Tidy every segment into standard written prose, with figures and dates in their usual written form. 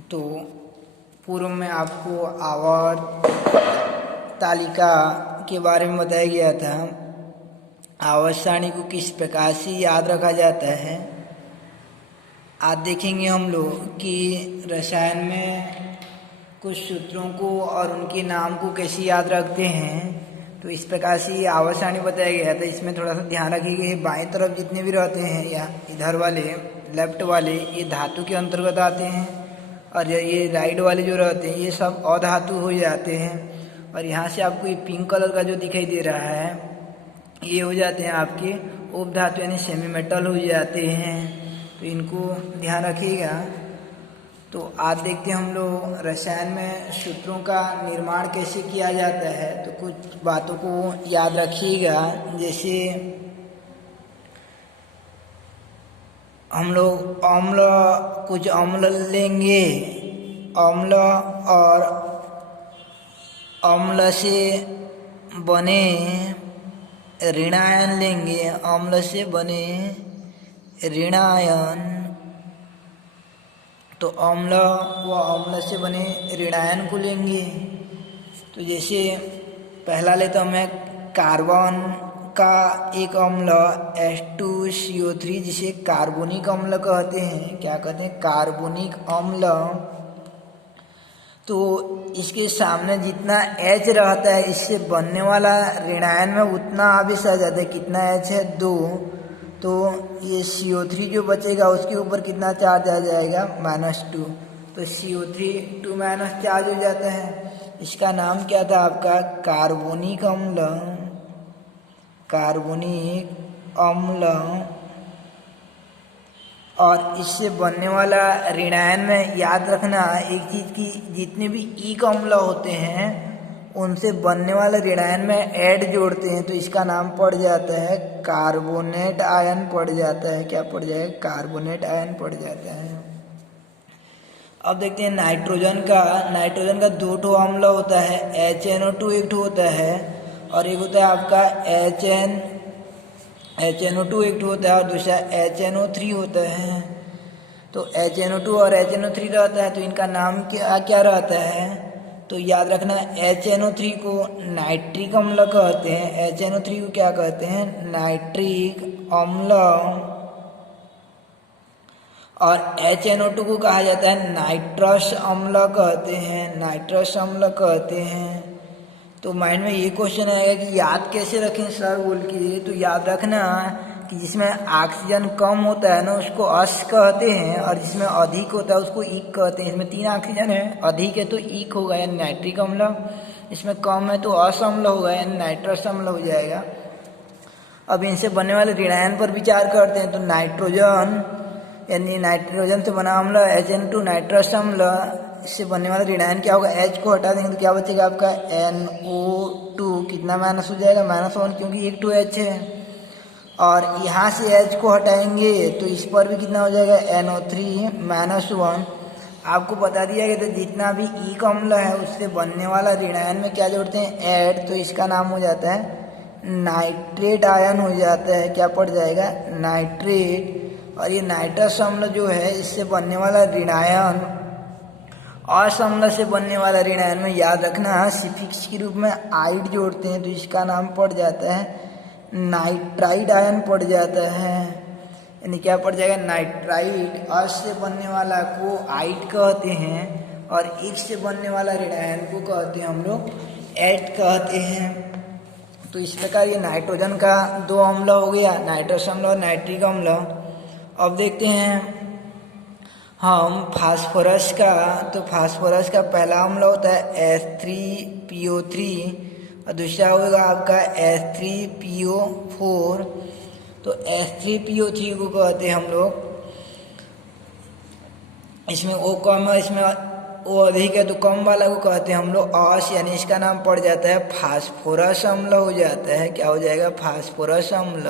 तो पूर्व में आपको आवर्त तालिका के बारे में बताया गया था। आवर्त सारणी को किस प्रकार से याद रखा जाता है। आज देखेंगे हम लोग कि रसायन में कुछ सूत्रों को और उनके नाम को कैसे याद रखते हैं। तो इस प्रकार से ये आवर्त सारणी बताया गया था। इसमें थोड़ा सा ध्यान रखिएगा, बाएं तरफ जितने भी रहते हैं या इधर वाले लेफ्ट वाले ये धातु के अंतर्गत आते हैं, और ये राइट वाले जो रहते हैं ये सब अधातु हो जाते हैं। और यहाँ से आपको ये पिंक कलर का जो दिखाई दे रहा है ये हो जाते हैं आपके उपधातु यानी सेमी मेटल हो जाते हैं। तो इनको ध्यान रखिएगा। तो आज देखते हैं हम लोग रसायन में सूत्रों का निर्माण कैसे किया जाता है। तो कुछ बातों को याद रखिएगा, जैसे हम लोग अम्ल कुछ अम्ल लेंगे, अम्ल और अम्ल से बने ऋणायन लेंगे, अम्ल से बने ऋणायन। तो अम्ल व अम्ल से बने ऋणायन को लेंगे। तो जैसे पहला लेता हूँ मैं कार्बन का एक अम्ल H2CO3 जिसे कार्बोनिक अम्ल कहते हैं। क्या कहते हैं? कार्बोनिक अम्ल। तो इसके सामने जितना H रहता है इससे बनने वाला ऋणायन में उतना आवेश आ जाता है। कितना H है? 2। तो ये CO3 जो बचेगा उसके ऊपर कितना चार्ज आ जाएगा? -2। तो CO3 2- चार्ज हो जाता है। इसका नाम क्या था आपका? कार्बोनिक अम्ल। कार्बोनिक अम्ल। और इससे बनने वाला ऋणायन में याद रखना एक चीज़ की, जितने भी ईक अम्ल होते हैं उनसे बनने वाले ऋणायन में ऐड जोड़ते हैं तो इसका नाम पड़ जाता है कार्बोनेट आयन पड़ जाता है। क्या पड़ जाएगा? कार्बोनेट आयन पड़ जाता है। अब देखते हैं नाइट्रोजन का। नाइट्रोजन का 2 ठो अम्ल होता है, HNO2 एक ठो होता है और एक होता है आपका HNO2 एक ठो होता है और दूसरा HNO3 होता है। तो HNO2 और HNO3 रहता है तो इनका नाम क्या क्या रहता है? तो याद रखना HNO3 को नाइट्रिक अम्ल कहते हैं। HNO3 को क्या कहते हैं? नाइट्रिक अम्ल। और HNO2 को कहा जाता है नाइट्रस अम्ल कहते हैं। नाइट्रस अम्ल कहते हैं। तो माइंड में ये क्वेश्चन आएगा कि याद कैसे रखें सर बोल के। तो याद रखना कि जिसमें ऑक्सीजन कम होता है ना उसको अस कहते हैं, और जिसमें अधिक होता है उसको ईक कहते हैं। इसमें 3 ऑक्सीजन है, अधिक है तो ईक होगा यानी नाइट्रिक अम्ल, इसमें कम है तो अस अम्ल होगा यानी नाइट्रस अम्ल हो जाएगा। अब इनसे बनने वाले ऋणायन पर विचार करते हैं। तो नाइट्रोजन यानी नाइट्रोजन से बना अम्ल HN2 नाइट्रस अम्ल, इससे बनने वाला ऋणायन क्या होगा? H को हटा देंगे तो क्या बचेगा आपका? NO2। कितना माइनस हो जाएगा? -1, क्योंकि एक 2 H है। और यहाँ से H को हटाएंगे तो इस पर भी कितना हो जाएगा? NO3 -1। आपको बता दिया गया था जितना भी ईक अम्ल है उससे बनने वाला ऋणायन में क्या जोड़ते हैं? ऐड। तो इसका नाम हो जाता है नाइट्रेट आयन हो जाता है। क्या पड़ जाएगा? नाइट्रेट। और ये नाइट्रस अम्ल जो है इससे बनने वाला ऋणायन अस अम्ल से बनने वाला ऋणायन में याद रखना सिफिक्स के रूप में आइड जोड़ते हैं तो इसका नाम पड़ जाता है नाइट्राइड आयन पड़ जाता है। यानी क्या पड़ जाएगा? नाइट्राइड। अस से बनने वाला को आइड कहते हैं और एक से बनने वाला ऋणायन को कहते हैं हम लोग ऐड कहते हैं। तो इस प्रकार ये नाइट्रोजन का 2 अम्ल हो गया, नाइट्रस अम्ल और नाइट्रिक अम्ल। अब देखते हैं हम फास्फोरस का। तो फास्फोरस का पहला अम्ल होता है H3PO3 और दूसरा होगा आपका H3PO4। तो H3PO3 को कहते हैं हम लोग, इसमें O कम है, इसमें O अधिक है तो कम वाला को कहते हैं हम लोग अस, यानी इसका नाम पड़ जाता है फास्फोरस अम्ल हो जाता है। क्या हो जाएगा? फास्फोरस अम्ल।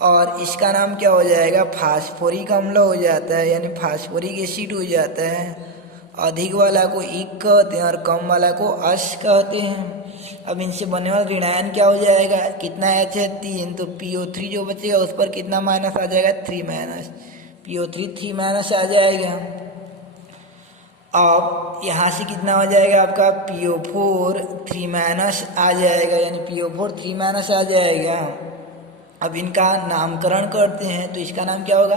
और इसका नाम क्या हो जाएगा? फास्फोरिक अम्ल हो जाता है यानी फास्फोरिक एसिड हो जाता है। अधिक वाला को ईक कहते हैं और कम वाला को अस कहते हैं। अब इनसे बनने वाला ऋणायन क्या हो जाएगा? कितना H है? 3। तो PO3 जो बचेगा उस पर कितना माइनस आ जाएगा? 3-। PO3 3- आ जाएगा। अब यहाँ से कितना हो जाएगा आपका PO4 3- आ जाएगा, यानी PO4 3- आ जाएगा। अब इनका नामकरण करते हैं तो इसका नाम क्या होगा,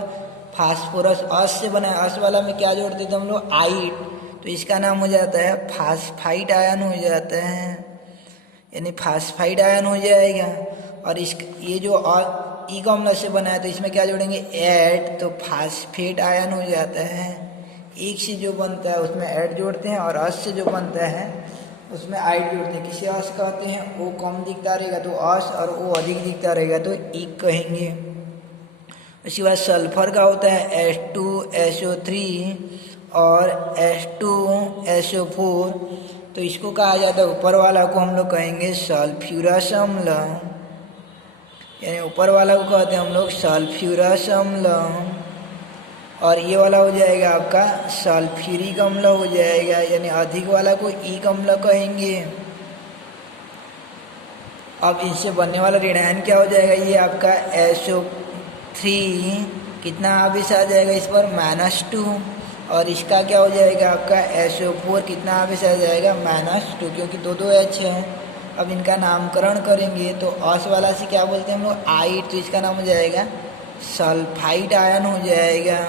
फास्फोरस। अस से बना है, अस वाला में क्या जोड़ते थे हम लोग, आइट, तो इसका नाम हो जाता है फास्फाइड आयन हो जाता है, यानी फास्फाइड आयन हो जाएगा। और इस ये जो ईक अम्ल से बना है तो इसमें क्या जोड़ेंगे, ऐड, तो फास्फेट आयन हो जाता है। एक से जो बनता है उसमें ऐड जोड़ते हैं और अस से जो बनता है उसमें आइड जोड़ते हैं। किसे अस कहते हैं, ओ कम दिखता रहेगा तो अस, और ओ अधिक दिखता रहेगा तो ईक कहेंगे। उसके बाद सल्फर का होता है H2SO3 और H2SO4, तो इसको कहा जाता है, ऊपर वाला को हम लोग कहेंगे सल्फ्यूरस अम्ल, यानी ऊपर वाला को कहते हैं हम लोग सल्फ्यूरस अम्ल। और ये वाला हो जाएगा आपका सल्फ्यूरिक अम्ल हो जाएगा, यानी अधिक वाला को ईक अम्ल कहेंगे। अब इनसे बनने वाला ऋणायन क्या हो जाएगा, ये आपका SO3 कितना आवेश आ जाएगा इस पर, -2, और इसका क्या हो जाएगा आपका SO4 कितना आवेश आ जाएगा, -2, क्योंकि दो H है। अब इनका नामकरण करेंगे तो अस वाला से क्या बोलते हैं हम लोग, आइट, तो इसका नाम हो जाएगा सल्फाइड आयन हो जाएगा।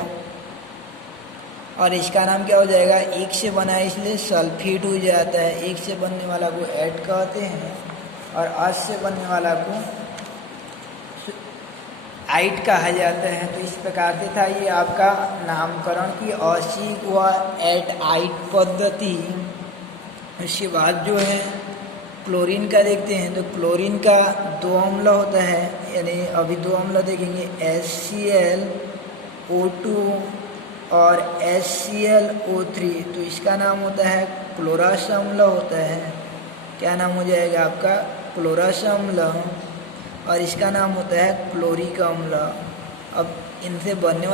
और इसका नाम क्या हो जाएगा, एक से बना है इसलिए सल्फेट हो जाता है। एक से बनने वाला को ऐड कहते हैं और अस से बनने वाला को आइट कहा जाता है। तो इस प्रकार से था ये आपका नामकरण की औशिक व एट आइट पद्धति। इसके बाद जो है क्लोरीन का देखते हैं, तो क्लोरीन का 2 अम्ल होता है, यानी अभी 2 अम्ल देखेंगे, HClO2 और HClO3, तो इसका नाम होता है क्लोरस अम्ल होता है। क्या नाम हो जाएगा आपका, क्लोरस अम्ल, और इसका नाम होता है क्लोरिक अम्ल। अब इनसे बनने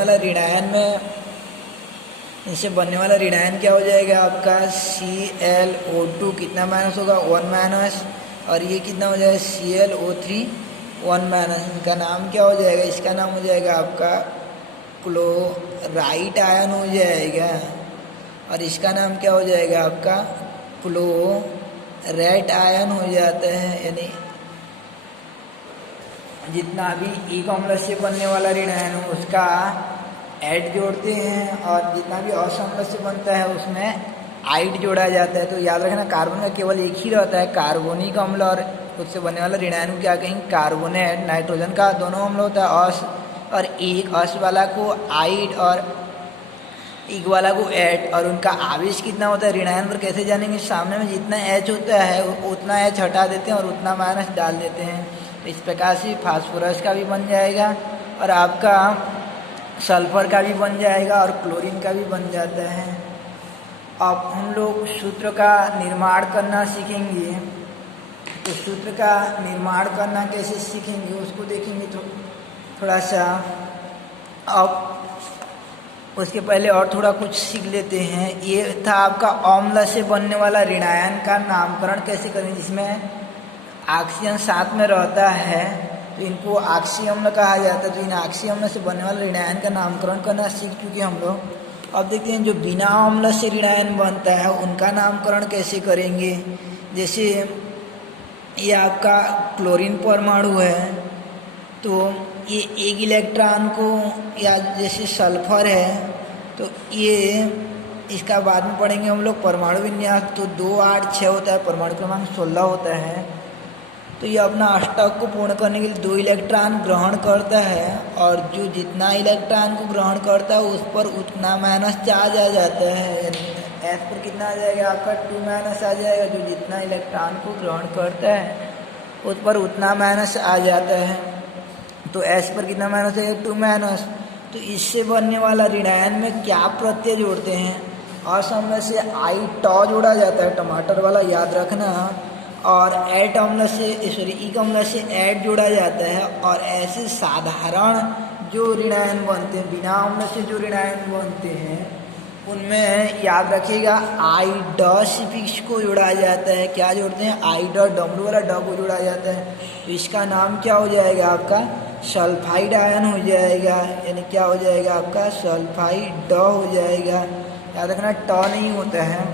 वाला ऋणायन क्या हो जाएगा आपका, ClO2 कितना माइनस होगा, 1-, और ये कितना हो जाएगा ClO3 1-। इनका नाम क्या हो जाएगा, इसका नाम हो जाएगा आपका क्लोराइट आयन हो जाएगा, और इसका नाम क्या हो जाएगा आपका क्लोरेट आयन हो जाता है। यानी जितना भी ईक अम्ल से बनने वाला ऋणायन हो उसका ऐड जोड़ते हैं, और जितना भी अस अम्ल से बनता है उसमें आइड जोड़ा जाता है। तो याद रखना, कार्बन का केवल एक ही रहता है कार्बोनिक अम्ल, और उससे बनने वाला ऋणायन को क्या कहेंगे, कार्बोनेट। नाइट्रोजन का दोनों अम्ल होता है अस और एक, अस वाला को आइड और ईक वाला को ऐड। और उनका आवेश कितना होता है ऋणायन पर कैसे जानेंगे, सामने में जितना H होता है उतना H हटा देते हैं और उतना माइनस डाल देते हैं। तो इस प्रकार से फास्फोरस का भी बन जाएगा और आपका सल्फर का भी बन जाएगा और क्लोरीन का भी बन जाता है। अब हम लोग सूत्र का निर्माण करना सीखेंगे। तो सूत्र का निर्माण करना कैसे सीखेंगे उसको देखेंगे थोड़ा सा। अब उसके पहले और थोड़ा कुछ सीख लेते हैं। ये था आपका अम्ल से बनने वाला ऋणायन का नामकरण कैसे करें, जिसमें ऑक्सीजन साथ में रहता है तो इनको ऑक्सी अम्ल कहा जाता है। तो इन ऑक्सी अम्ल से बनने वाले ऋणायन का नामकरण करना सीख चुके हम लोग। अब देखते हैं जो बिना अम्ल से ऋणायन बनता है उनका नामकरण कैसे करेंगे। जैसे ये आपका क्लोरीन परमाणु है, तो ये एक इलेक्ट्रॉन को, या जैसे सल्फर है तो ये इसका बाद में पढ़ेंगे हम लोग परमाणु विन्यास। तो 2, 8, 6 होता है, परमाणु क्रमांक 16 होता है। तो ये अपना अष्टक को पूर्ण करने के लिए 2 इलेक्ट्रॉन ग्रहण करता है, और जो जितना इलेक्ट्रॉन को ग्रहण करता है उस पर उतना माइनस चार्ज आ जाता है। एस पर कितना आ जाएगा आपका 2- आ जाएगा। जो जितना इलेक्ट्रॉन को ग्रहण करता है उस पर उतना माइनस आ जाता है। तो एस पर कितना माइनस है 2-। तो इससे बनने वाला ऋणायन में क्या प्रत्यय जोड़ते हैं, असम्ल से आई टॉ जोड़ा जाता है, टमाटर वाला याद रखना। और ऐट अम्ल से ईक अम्ल से ऐड जोड़ा जाता है। और ऐसे साधारण जो ऋणायन बनते हैं, बिना अम्ल से जो ऋणायन बनते हैं, उनमें याद रखिएगा आई ड सिफिक्स को जोड़ा जाता है। क्या जोड़ते हैं, आई ड, डब्ल्यू वाला ड को जोड़ा जाता है। तो इसका नाम क्या हो जाएगा आपका सल्फाइड आयन हो जाएगा। यानी क्या हो जाएगा आपका सल्फाइड ड हो जाएगा। याद रखना ट नहीं होता है।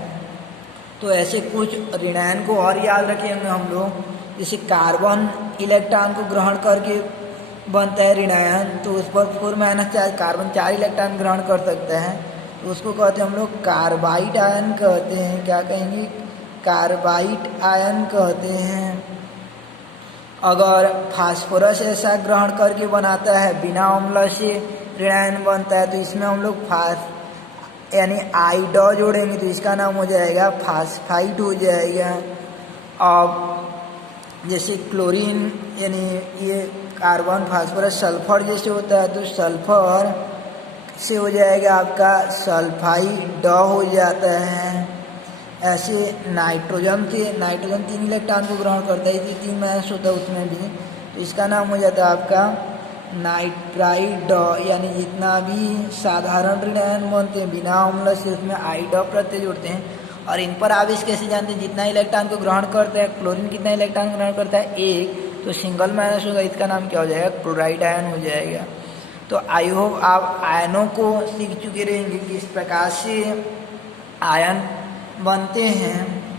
तो ऐसे कुछ ऋणायन को और याद रखेंगे हम लोग, जैसे कार्बन इलेक्ट्रॉन को ग्रहण करके बनता है ऋणायन, तो उस पर 4 कार्बन 4 इलेक्ट्रॉन ग्रहण कर सकता है, तो उसको कहते हैं हम लोग कार्बाइड आयन कहते हैं। क्या कहेंगे? कार्बाइड आयन कहते हैं। अगर फास्फोरस ऐसा ग्रहण करके बनाता है, बिना अम्ल से ऋणायन बनता है, तो इसमें हम लोग यानी आइड जोड़ेंगे तो इसका नाम हो जाएगा फास्फाइड हो जाएगा। अब जैसे क्लोरीन यानी ये कार्बन फास्फोरस सल्फर जैसे होता है, तो सल्फर से हो जाएगा आपका सल्फाइड हो जाता है। ऐसे नाइट्रोजन 3 इलेक्ट्रॉन को ग्रहण करता है, इसी 3 माइनस होता है उसमें भी, तो इसका नाम हो जाता है आपका नाइट्राइड। यानी जितना भी साधारण ऋणायन बनते हैं बिना अम्ल से, उसमें आइड प्रत्यय जुड़ते हैं। और इन पर आवेश कैसे जानते हैं? जितना इलेक्ट्रॉन को ग्रहण करता है, क्लोरीन कितना इलेक्ट्रॉन ग्रहण करता है? 1, तो सिंगल माइनस होगा, इसका नाम क्या हो जाएगा? क्लोराइड आयन हो जाएगा। तो आई होप आप आयनों को सीख चुके रहेंगे कि इस प्रकार से आयन बनते हैं।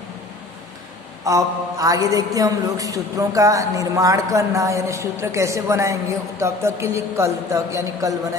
अब आगे देखते हैं हम लोग सूत्रों का निर्माण करना, यानी सूत्र कैसे बनाएंगे। तब तक के लिए कल तक यानी कल बनाएंगे।